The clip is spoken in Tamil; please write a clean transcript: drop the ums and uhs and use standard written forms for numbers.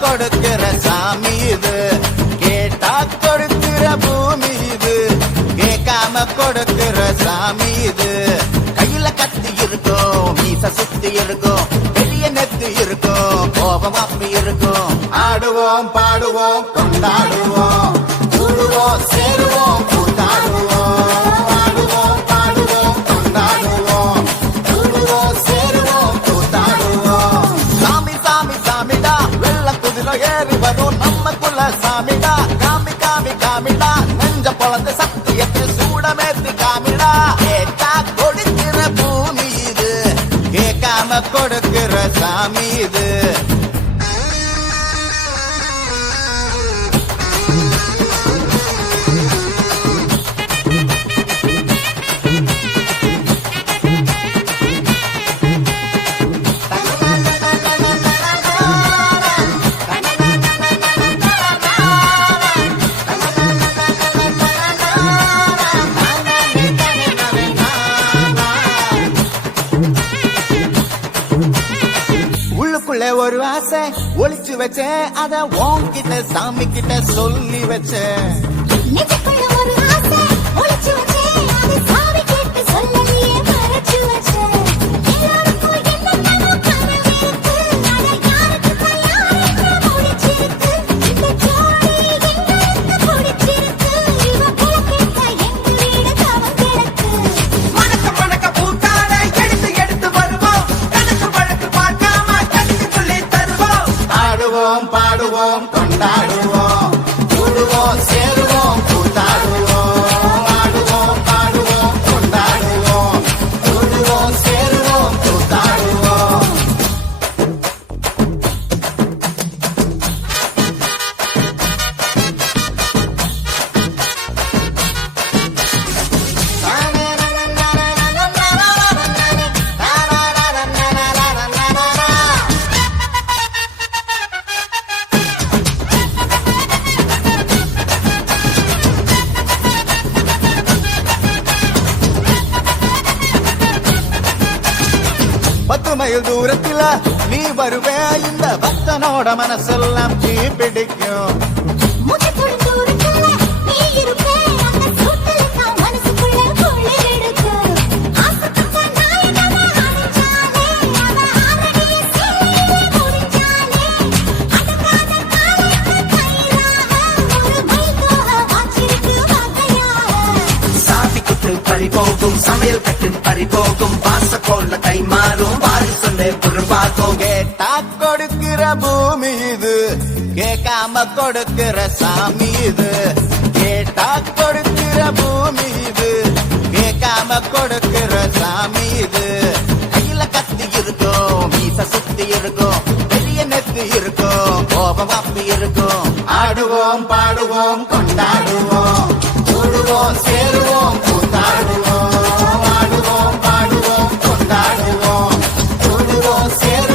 கொடுக்கிற சாமி இது, கேட்டா கொடுக்கிற பூமி இது, கேட்காம கொடுக்கிற சாமி இது. கையில கத்தி இருக்கும், மீச சுத்தி இருக்கும், பெரிய நெத்து இருக்கும், கோபம் அப்பி இருக்கும். ஆடுவோம் பாடுவோம் கொண்டாடுவோம், கூடுவோம் சேருவோம் கூத்தாடுவோம். ஆடுவோம் பாடுவோம் கொண்டாடுவோம், கூடுவோம் சேருவோம் கூத்தாடுவோம். சாமி சாமி சாமிடா, வெள்ள குதிரை ஏறி வரும் நம்ம குல சாமிடா. காமி காமி காமிடா, நெஞ்ச பொழந்த சத்தியத்தை சூடமேத்தி காமிடா. கேட்டா கொடுக்கிற பூமி இது, கேட்காம கொடுக்கிற சாமி இது. உள்ளுக்குள்ள ஒரு ஆசை ஒளிச்சு வச்சேன், அத உன்கிட்ட சாமி கிட்ட சொல்லி வச்சேன். நெஞ்சுக்குள்ள ஒரு ஆசை ஒளிச்சு வச்சேன், அதை சாமி கிட்ட சொல்லலையே மறைச்சு வச்சேன். எல்லாருக்கும் என்னென்னமோ கனவு இருக்கு, அதை யாருக்கு கல்யாணம் முடிச்சிருக்கு. இந்த ஜோடி எங்களுக்கு பிடிச்சிருக்கு, இவ போக்கிட்ட எங்க வீடு தவம் கிடக்கு. மணக்க மணக்க பூத்தாட எடுத்து எடுத்து வருவோம், கணக்கு வழக்கு பார்க்காம கணக்கு சொல்லி தருவோம். ஆடுவோம் பாடுவோம் கொண்டாடுவோம், கூடுவோம் சேருவோம் கூத்தாடுவோம். ஆடுவோம் பாடுவோம் கொண்டாடுவோம், கூடுவோம் சேருவோம் கூத்தாடுவோம். பத்து மைல் தூரத்துல நீ வருவே, இந்த பக்தனோட மனசெல்லாம் தீ பிடிக்கும். மூச்சுக்குள் தூரத்துல நீ இருப்பே, அந்த சூட்டுல தான் மனசுக்குள்ள குளிர் எடுக்கு. ஆசைப்பட்ட நாயகனை அடைஞ்சாலே, அவ ஆரடிய சீலையிலே முடிஞ்சாலே. அடங்காத காலைக்கு கயிறாக, ஒரு மைல்கோக வாச்சிருக்கு வகையாக. சாமி குத்து பறி போகும், சமையல் கட்டு பறி போகும், வாச கொள்ள கை மாறும், வாரி சொல்ல பொருள்பாகும். கேட்டா கொடுக்கிற பூமி இது, கேட்காம கொடுக்கிற சாமி இது. கேட்டா கொடுக்கிற பூமி இது, கேட்காம கொடுக்கிற சாமி இது. கையில கத்தி இருக்கும், மீச சுத்தி இருக்கும், பெரிய நெத்தி இருக்கும், கோபம் அப்பி இருக்கும். ஆடுவோம் பாடுவோம் கொண்டாடுவோம், கூடுவோம் சேருவோம் கூத்தாடுவோம். ஆடுவோம் பாடுவோம் கொண்டாடுவோம், கூடுவோம் சேருவோம்.